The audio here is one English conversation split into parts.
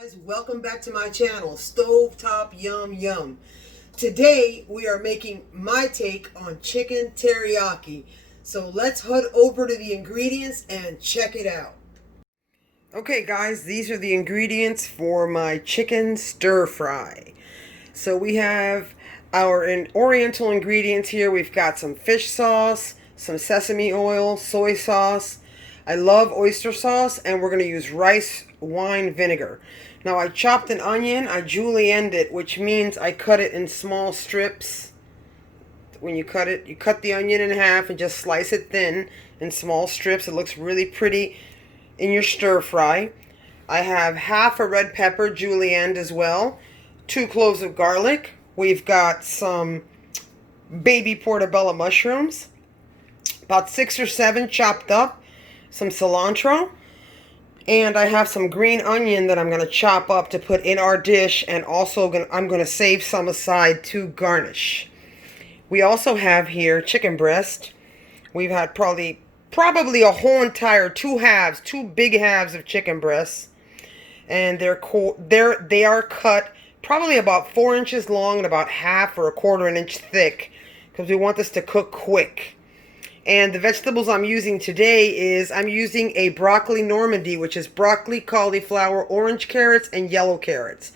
Guys, welcome back to my channel, Stovetop Yum Yum. Today we are making my take on chicken teriyaki. So let's head over to the ingredients and check it out. Okay guys, these are the ingredients for my chicken stir fry. So we have our oriental ingredients here. We've got some fish sauce, some sesame oil, soy sauce. I love oyster sauce, and we're going to use rice wine vinegar. Now I chopped an onion, I julienned it, which means I cut it in small strips. When you cut it, you cut the onion in half and just slice it thin in small strips. It looks really pretty in your stir fry. I have half a red pepper julienned as well, 2 cloves of garlic. We've got some baby portabella mushrooms, about 6 or 7 chopped up, some cilantro, and I have some green onion that I'm going to chop up to put in our dish, and also I'm going to save some aside to garnish. We also have here chicken breast. We've had probably a whole entire 2 big halves of chicken breasts, and they are cut probably about 4 inches long and about half or a quarter an inch thick, because we want this to cook quick. And the vegetables I'm using today is I'm using a broccoli Normandy, which is broccoli, cauliflower, orange carrots, and yellow carrots.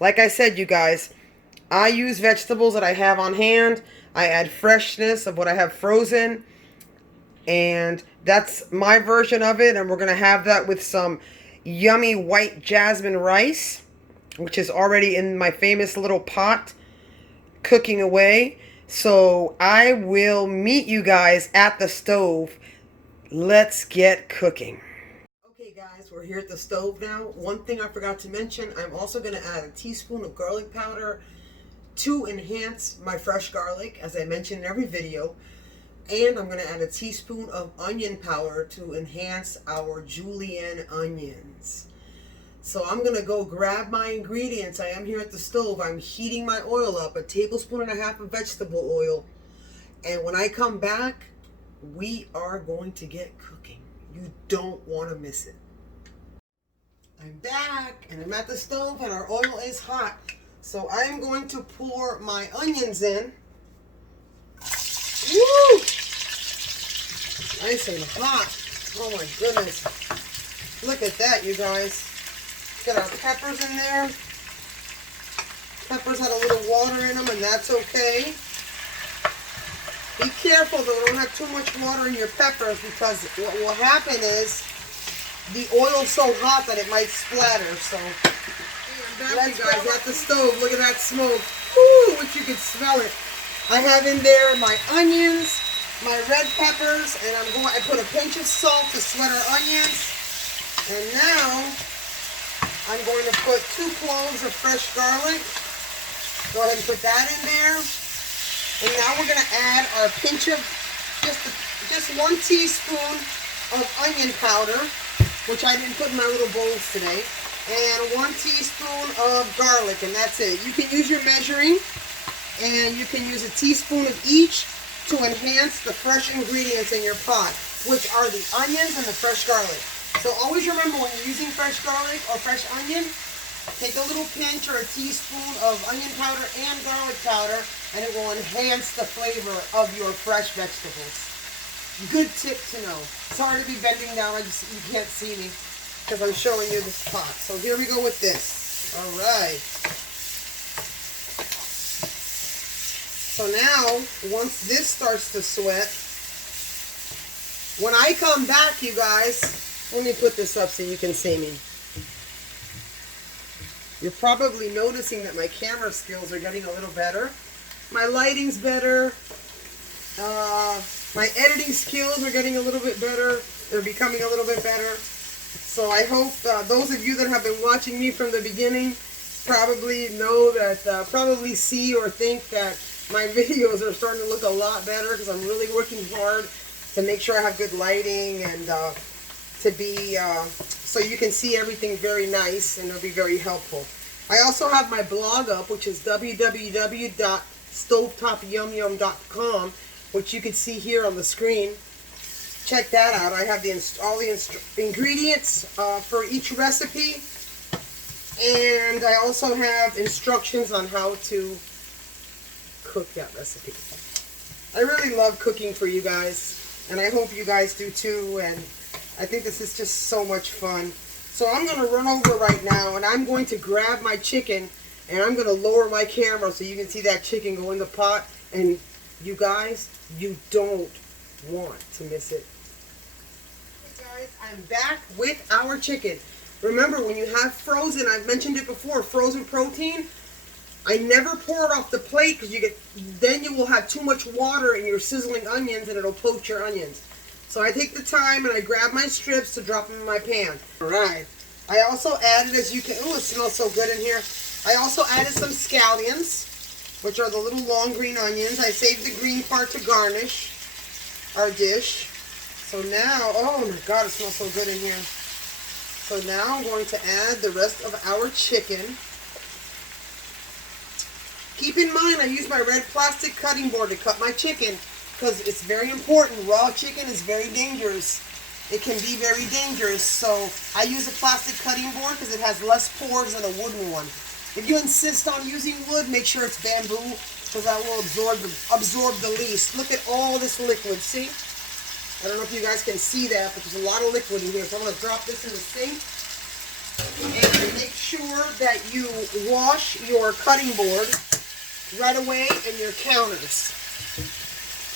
Like I said, you guys, I use vegetables that I have on hand. I add freshness of what I have frozen, and that's my version of it. And we're going to have that with some yummy white jasmine rice, which is already in my famous little pot cooking away. So I will meet you guys at the stove. Let's get cooking. Okay guys, we're here at the stove now. One thing I forgot to mention, I'm also going to add a teaspoon of garlic powder to enhance my fresh garlic, as I mentioned in every video. And I'm going to add a teaspoon of onion powder to enhance our julienne onions. So I'm going to go grab my ingredients. I am here at the stove. I'm heating my oil up, 1.5 tablespoons of vegetable oil. And when I come back, we are going to get cooking. You don't want to miss it. I'm back, and I'm at the stove, and our oil is hot. So I'm going to pour my onions in. Woo! Nice and hot. Oh my goodness. Look at that, you guys. Get our peppers in there. Peppers had a little water in them, and that's okay. Be careful though, don't have too much water in your peppers, because what will happen is the oil's so hot that it might splatter. So I'm back, you guys, at the stove. Look at that smoke. Woo, which you can smell it. I have in there my onions, my red peppers, and I put a pinch of salt to sweat our onions. And now I'm going to put 2 cloves of fresh garlic. Go ahead and put that in there. And now we're going to add our pinch of, just 1 teaspoon of onion powder, which I didn't put in my little bowls today, and 1 teaspoon of garlic, and that's it. You can use your measuring, and you can use a teaspoon of each to enhance the fresh ingredients in your pot, which are the onions and the fresh garlic. So always remember, when you're using fresh garlic or fresh onion, take a little pinch or a teaspoon of onion powder and garlic powder, and it will enhance the flavor of your fresh vegetables. Good tip to know. It's hard to be bending down, you can't see me because I'm showing you this pot. So here we go with this. All right. So now, once this starts to sweat, when I come back, you guys, let me put this up so you can see me. You're probably noticing that my camera skills are getting a little better. My lighting's better. My editing skills are getting a little bit better. They're becoming a little bit better. So I hope those of you that have been watching me from the beginning probably know that, probably see or think that my videos are starting to look a lot better, because I'm really working hard to make sure I have good lighting and to be, so you can see everything very nice, and it'll be very helpful. I also have my blog up, which is www.stovetopyumyum.com, which you can see here on the screen. Check that out. I have all the ingredients for each recipe, And I also have instructions on how to cook that recipe. I really love cooking for you guys, and I hope you guys do too, and I think this is just so much fun. So I'm going to run over right now, and I'm going to grab my chicken, and I'm going to lower my camera so you can see that chicken go in the pot, and you guys, you don't want to miss it. Hey guys, I'm back with our chicken. Remember, when you have frozen, I've mentioned it before, frozen protein, I never pour it off the plate because then you will have too much water in your sizzling onions and it'll poach your onions. So I take the time and I grab my strips to drop them in my pan. Alright. I also added, as you can, oh, it smells so good in here. I also added some scallions, which are the little long green onions. I saved the green part to garnish our dish. So now, oh my God, it smells so good in here. So now I'm going to add the rest of our chicken. Keep in mind, I use my red plastic cutting board to cut my chicken because it's very important. Raw chicken is very dangerous. It can be very dangerous. So I use a plastic cutting board because it has less pores than a wooden one. If you insist on using wood, make sure it's bamboo because that will absorb the least. Look at all this liquid, see? I don't know if you guys can see that, but there's a lot of liquid in here. So I'm going to drop this in the sink. And make sure that you wash your cutting board right away and your counters.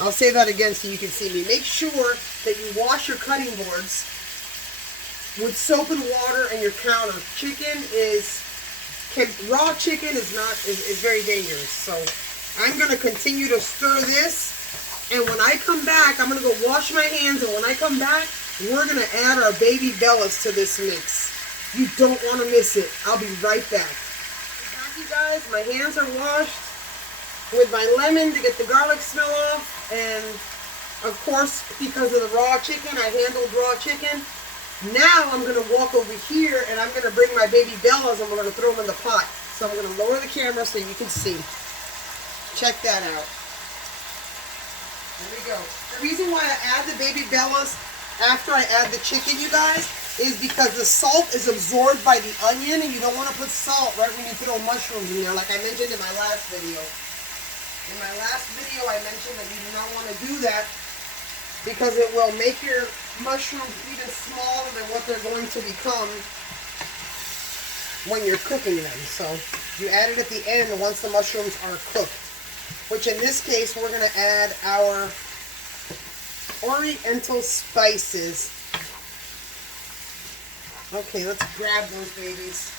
I'll say that again so you can see me. Make sure that you wash your cutting boards with soap and water and your counter. Raw chicken is very dangerous. So I'm going to continue to stir this. And when I come back, I'm going to go wash my hands. And when I come back, we're going to add our baby bellas to this mix. You don't want to miss it. I'll be right back. Back, you guys. My hands are washed with my lemon to get the garlic smell off, and of course, because of the raw chicken, I handled raw chicken. Now I'm going to walk over here and I'm going to bring my baby bellas and we're going to throw them in the pot. So I'm going to lower the camera so you can see. Check that out. There we go. The reason why I add the baby bellas after I add the chicken, you guys, is because the salt is absorbed by the onion, and you don't want to put salt right when you throw mushrooms in there, like I mentioned in my last video. In my last video, I mentioned that you do not want to do that because it will make your mushrooms even smaller than what they're going to become when you're cooking them. So you add it at the end once the mushrooms are cooked, which in this case, we're going to add our oriental spices. Okay, let's grab those babies.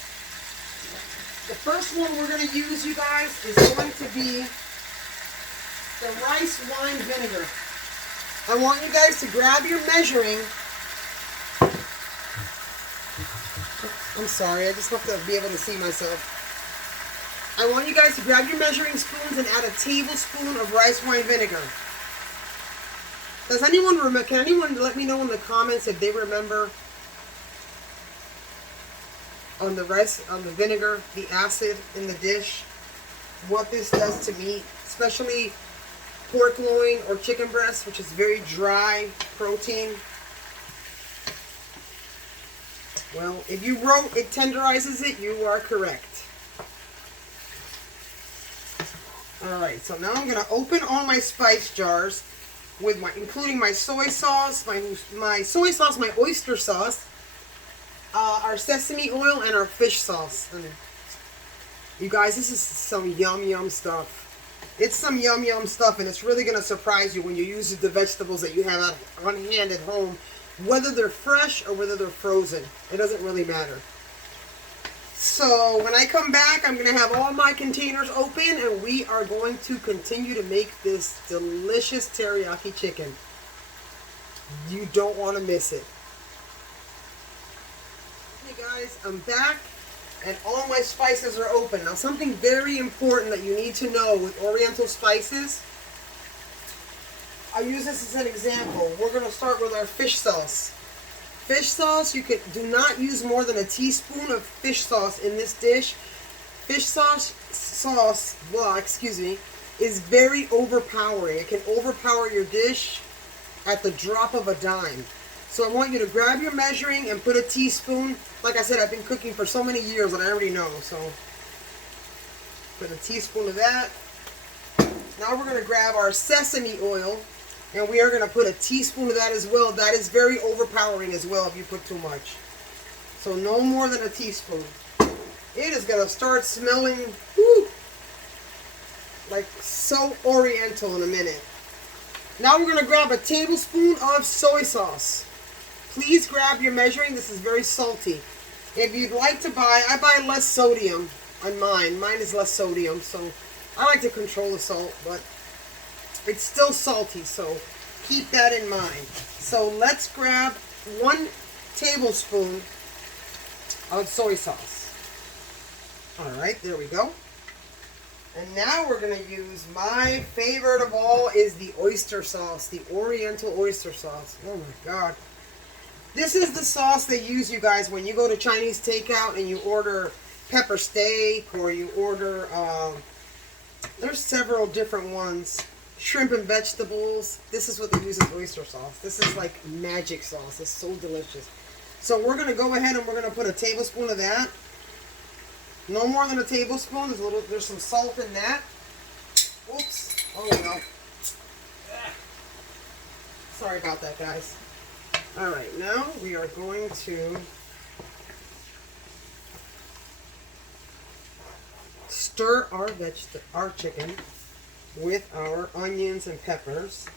The first one we're going to use, you guys, is going to be the rice wine vinegar. I want you guys to grab your measuring. I'm sorry, I just have to be able to see myself. I want you guys to grab your measuring spoons and add a tablespoon of rice wine vinegar. Does anyone remember? Can anyone let me know in the comments if they remember on the vinegar, the acid in the dish, what this does to meat, especially pork loin or chicken breast, which is very dry protein. Well, if you wrote it tenderizes it, you are correct. Alright, so now I'm going to open all my spice jars with including my soy sauce, my soy sauce, my oyster sauce, our sesame oil, and our fish sauce. And you guys, this is some yum stuff. It's some yum stuff, and it's really going to surprise you when you use the vegetables that you have on hand at home, whether they're fresh or whether they're frozen. It doesn't really matter. So when I come back, I'm going to have all my containers open, and we are going to continue to make this delicious teriyaki chicken. You don't want to miss it. Hey guys, I'm back. And all my spices are open. Now, something very important that you need to know with oriental spices, I use this as an example. We're going to start with our fish sauce. Fish sauce, do not use more than a teaspoon of fish sauce in this dish. Fish sauce, is very overpowering. It can overpower your dish at the drop of a dime. So I want you to grab your measuring and put a teaspoon. Like I said, I've been cooking for so many years that I already know. So put a teaspoon of that. Now we're going to grab our sesame oil, and we are going to put a teaspoon of that as well. That is very overpowering as well if you put too much. So no more than a teaspoon. It is going to start smelling like so oriental in a minute. Now we're going to grab a tablespoon of soy sauce. Please grab your measuring. This is very salty. If you'd like to buy, I buy less sodium on mine. Mine is less sodium, so I like to control the salt, but it's still salty, so keep that in mind. So let's grab 1 tablespoon of soy sauce. All right, there we go. And now we're going to use my favorite of all is the oyster sauce, the oriental oyster sauce. Oh my God. This is the sauce they use, you guys, when you go to Chinese takeout and you order pepper steak, or you order, there's several different ones, shrimp and vegetables. This is what they use as oyster sauce. This is like magic sauce. It's so delicious. So we're going to go ahead and we're going to put a tablespoon of that. No more than a tablespoon. There's some salt in that. Oops. Oh no. Sorry about that, guys. All right, now we are going to stir our chicken with our onions and peppers.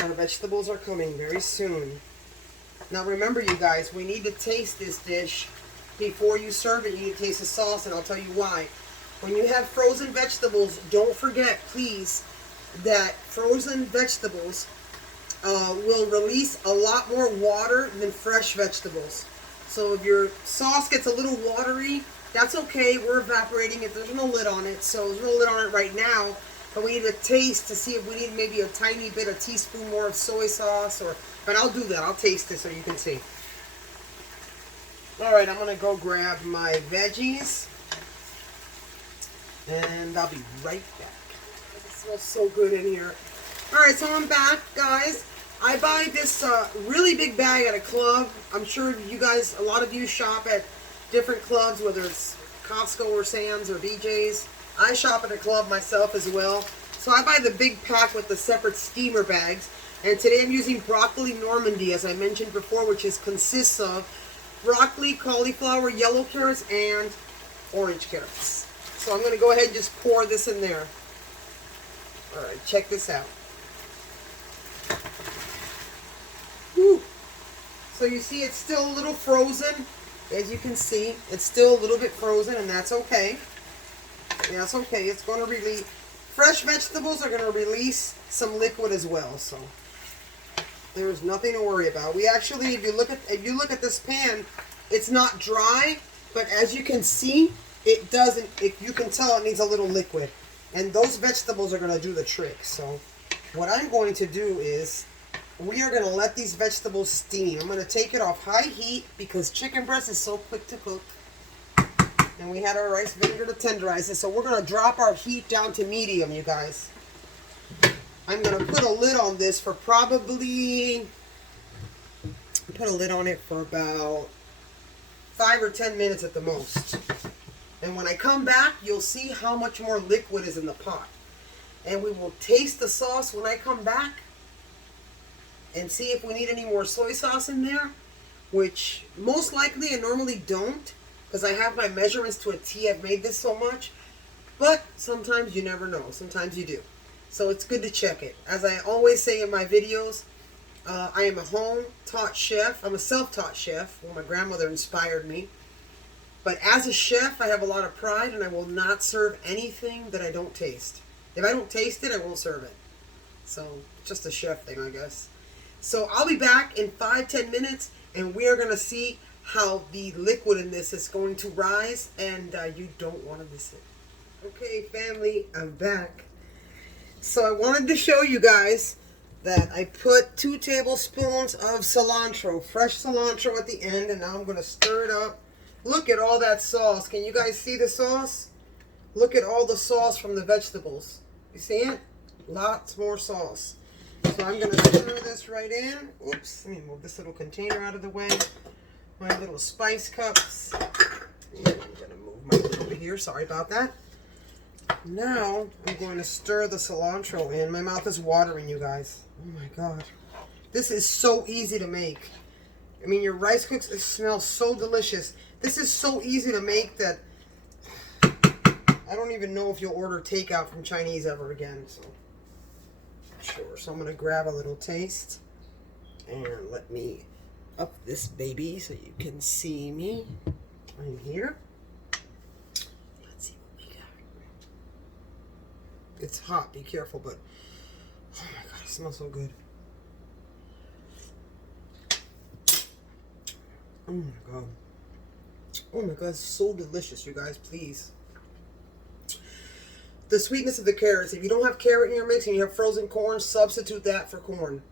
Our vegetables are coming very soon. Now remember, you guys, we need to taste this dish before you serve it. You need to taste the sauce, and I'll tell you why. When you have frozen vegetables, don't forget, please, that frozen vegetables will release a lot more water than fresh vegetables. So if your sauce gets a little watery, that's okay. We're evaporating it. There's no lid on it, so there's no lid on it right now. But we need to taste to see if we need maybe a tiny bit, a teaspoon more of soy sauce, but I'll do that. I'll taste it so you can see. All right, I'm going to go grab my veggies, and I'll be right back. It smells so good in here. All right, so I'm back, guys. I buy this really big bag at a club. I'm sure you guys, a lot of you shop at different clubs, whether it's Costco or Sam's or BJ's. I shop at a club myself as well. So I buy the big pack with the separate steamer bags. And today I'm using broccoli Normandy, as I mentioned before, which consists of broccoli, cauliflower, yellow carrots, and orange carrots. So I'm going to go ahead and just pour this in there. All right, check this out. Whew. So you see it's still a little frozen. As you can see, it's still a little bit frozen, and that's okay. That's okay. It's going to release. Fresh vegetables are going to release some liquid as well, so there's nothing to worry about. We actually, if you look at this pan, it's not dry, but as you can see, it doesn't. You can tell it needs a little liquid, and those vegetables are going to do the trick. So what I'm going to do is we are going to let these vegetables steam. I'm going to take it off high heat because chicken breast is so quick to cook. And we had our rice vinegar to tenderize it. So we're going to drop our heat down to medium, you guys. I'm going to put a lid on this for probably, put a lid on it for about 5 or 10 minutes at the most. And when I come back, you'll see how much more liquid is in the pot. And we will taste the sauce when I come back and see if we need any more soy sauce in there, which most likely I normally don't, because I have my measurements to a T. I've made this so much. But sometimes you never know. Sometimes you do. So it's good to check it. As I always say in my videos, I am a home-taught chef. I'm a self-taught chef. Well, my grandmother inspired me. But as a chef, I have a lot of pride, and I will not serve anything that I don't taste. If I don't taste it, I won't serve it. So, just a chef thing, I guess. So I'll be back in 5-10 minutes, and we are going to see how the liquid in this is going to rise, and you don't want to miss it. Okay, family, I'm back. So I wanted to show you guys that I put 2 tablespoons of cilantro, fresh cilantro at the end, and now I'm going to stir it up. Look at all that sauce. Can you guys see the sauce? Look at all the sauce from the vegetables. You see it? Lots more sauce. So I'm going to stir this right in. Oops, let me move this little container out of the way. My little spice cups. And I'm going to move my lid over here. Sorry about that. Now I'm going to stir the cilantro in. My mouth is watering, you guys. Oh my God. This is so easy to make. I mean, your rice cooks, it smells so delicious. This is so easy to make that I don't even know if you'll order takeout from Chinese ever again. So, sure. So I'm going to grab a little taste. And let me up this baby so you can see me. I'm here. Let's see what we got. It's hot. Be careful, but oh my God, it smells so good. Oh my God. Oh my God, it's so delicious, you guys. Please. The sweetness of the carrots. If you don't have carrot in your mix and you have frozen corn, substitute that for corn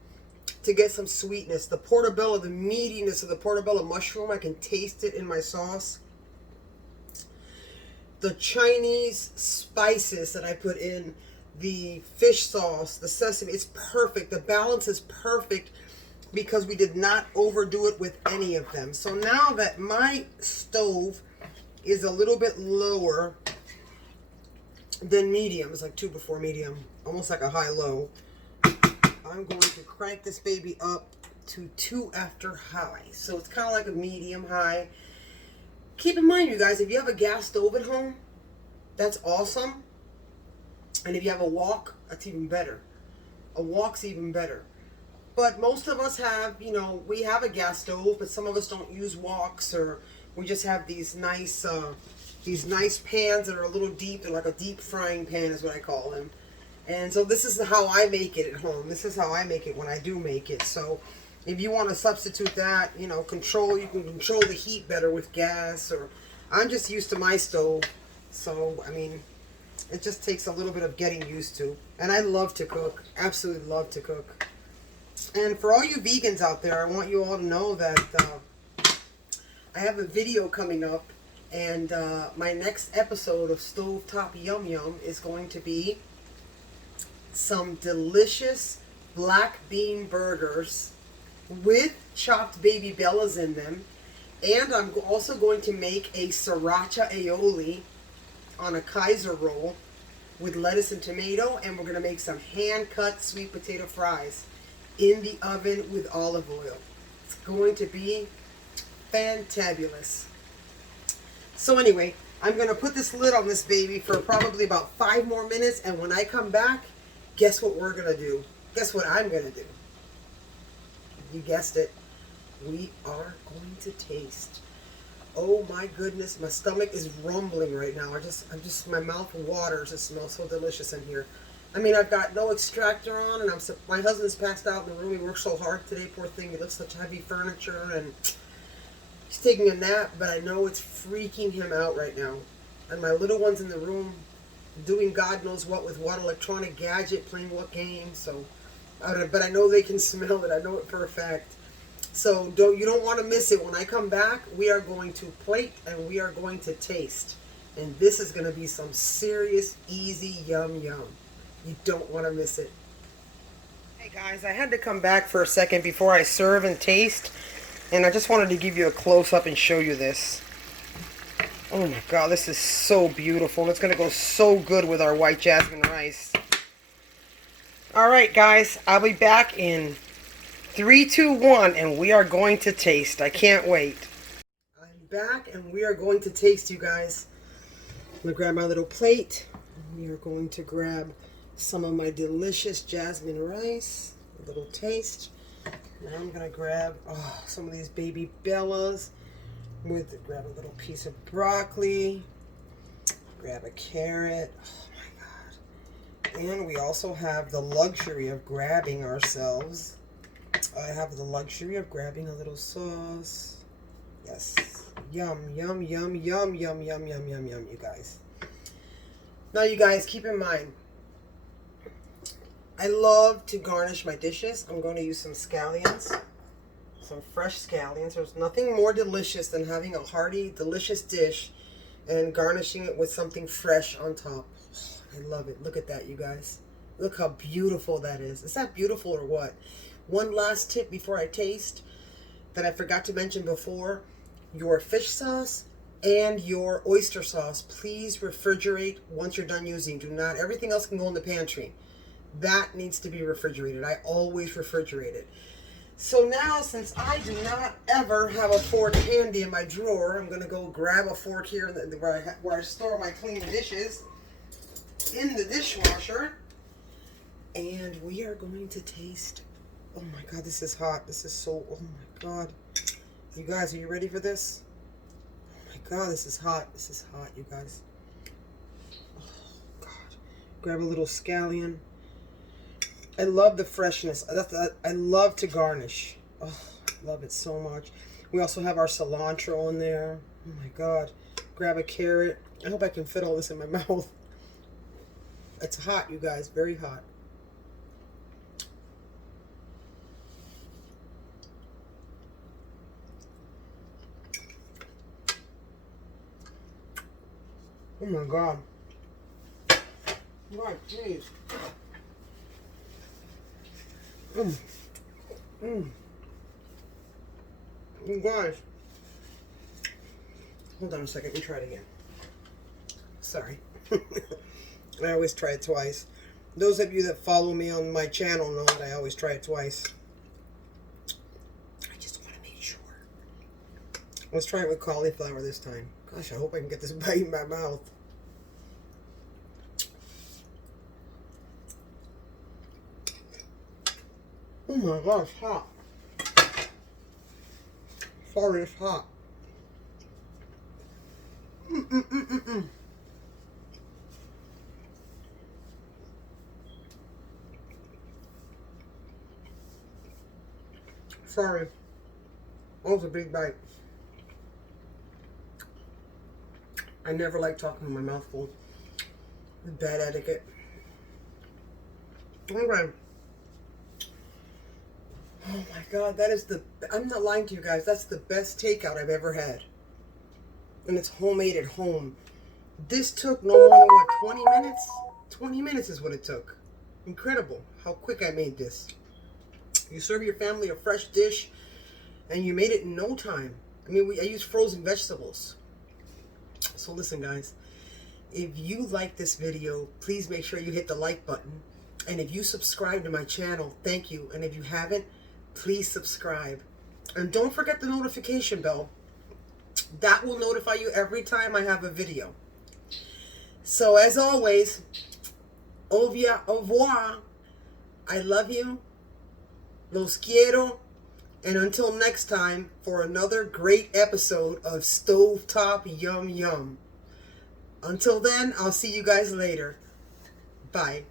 to get some sweetness. The portabella, the meatiness of the portabella mushroom, I can taste it in my sauce. The Chinese spices that I put in the fish sauce, the sesame, it's perfect. The balance is perfect because we did not overdo it with any of them. So now that my stove is a little bit lower than medium, it's like 2 before medium, almost like a high-low, I'm going to crank this baby up to 2 after high. So it's kind of like a medium-high. Keep in mind, you guys, if you have a gas stove at home, that's awesome. And if you have a wok, that's even better. A wok's even better. But most of us have, you know, we have a gas stove, but some of us don't use woks, or we just have these nice pans that are a little deep. They're like a deep frying pan is what I call them. And so this is how I make it at home. This is how I make it when I do make it. So if you want to substitute that, you know, you can control the heat better with gas, or I'm just used to my stove. So, I mean, it just takes a little bit of getting used to. And I love to cook. Absolutely love to cook. And for all you vegans out there, I want you all to know that I have a video coming up. And my next episode of Stovetop Yum Yum is going to be some delicious black bean burgers with chopped baby bellas in them. And I'm also going to make a sriracha aioli on a Kaiser roll with lettuce and tomato. And we're going to make some hand-cut sweet potato fries in the oven with olive oil. It's going to be fantabulous. So anyway, I'm going to put this lid on this baby for probably about 5 more minutes. And when I come back, guess what we're going to do? Guess what I'm going to do? You guessed it. We are going to taste. Oh my goodness, my stomach is rumbling right now. My mouth waters. It smells so delicious in here. I mean, I've got no extractor on, and my husband's passed out in the room. He worked so hard today, poor thing. He lifts such heavy furniture, and he's taking a nap, but I know it's freaking him out right now. And my little one's in the room doing God knows what with what electronic gadget, playing what game. So, but I know they can smell it. I know it for a fact. So you don't want to miss it. When I come back, we are going to plate and we are going to taste. And this is going to be some serious, easy yum yum. You don't want to miss it. Hey guys, I had to come back for a second before I serve and taste. And I just wanted to give you a close-up and show you this. Oh my God, this is so beautiful. And it's going to go so good with our white jasmine rice. Alright guys, I'll be back in 3, 2, 1, and we are going to taste. I can't wait. I'm back and we are going to taste, you guys. I'm going to grab my little plate. We are going to grab some of my delicious jasmine rice. A little taste. Now I'm going to grab some of these baby bellas. Grab a little piece of broccoli. Grab a carrot. Oh my God. And we also have the luxury of grabbing ourselves. I have the luxury of grabbing a little sauce. Yes. Yum, yum, yum, yum, yum, yum, yum, yum, yum, you guys. Now, you guys, keep in mind, I love to garnish my dishes. I'm going to use some scallions, some fresh scallions. There's nothing more delicious than having a hearty, delicious dish and garnishing it with something fresh on top. I love it. Look at that, you guys. Look how beautiful that is. Is that beautiful or what? One last tip before I taste that I forgot to mention before. Your fish sauce and your oyster sauce, please refrigerate once you're done using. Do not, everything else can go in the pantry. That needs to be refrigerated. I always refrigerate it. So now, since I do not ever have a fork handy in my drawer, I'm going to go grab a fork here where I store my clean dishes in the dishwasher. And we are going to taste. Oh my God, this is hot. This is so, oh my God. You guys, are you ready for this? Oh my God, this is hot. This is hot, you guys. Oh God. Grab a little scallion. I love the freshness. I love to garnish. Oh, I love it so much. We also have our cilantro in there. Oh my God. Grab a carrot. I hope I can fit all this in my mouth. It's hot, you guys. Very hot. Oh my God. God, jeez. You guys. Hold on a second. Let me try it again. Sorry. I always try it twice. Those of you that follow me on my channel know that I always try it twice. I just want to make sure. Let's try it with cauliflower this time. Gosh, I hope I can get this bite in my mouth. Oh my gosh, hot. Sorry, it's hot. Sorry. That was a big bite. I never like talking with my mouth full. Bad etiquette. Alright. Oh my God, that is I'm not lying to you guys, that's the best takeout I've ever had. And it's homemade at home. This took no more than what, 20 minutes? 20 minutes is what it took. Incredible how quick I made this. You serve your family a fresh dish and you made it in no time. I mean, I used frozen vegetables. So listen guys, if you like this video, please make sure you hit the like button. And if you subscribe to my channel, thank you. And if you haven't, please subscribe. And don't forget the notification bell. That will notify you every time I have a video. So as always, au revoir. I love you. Los quiero. And until next time, for another great episode of Stovetop Yum Yum. Until then, I'll see you guys later. Bye.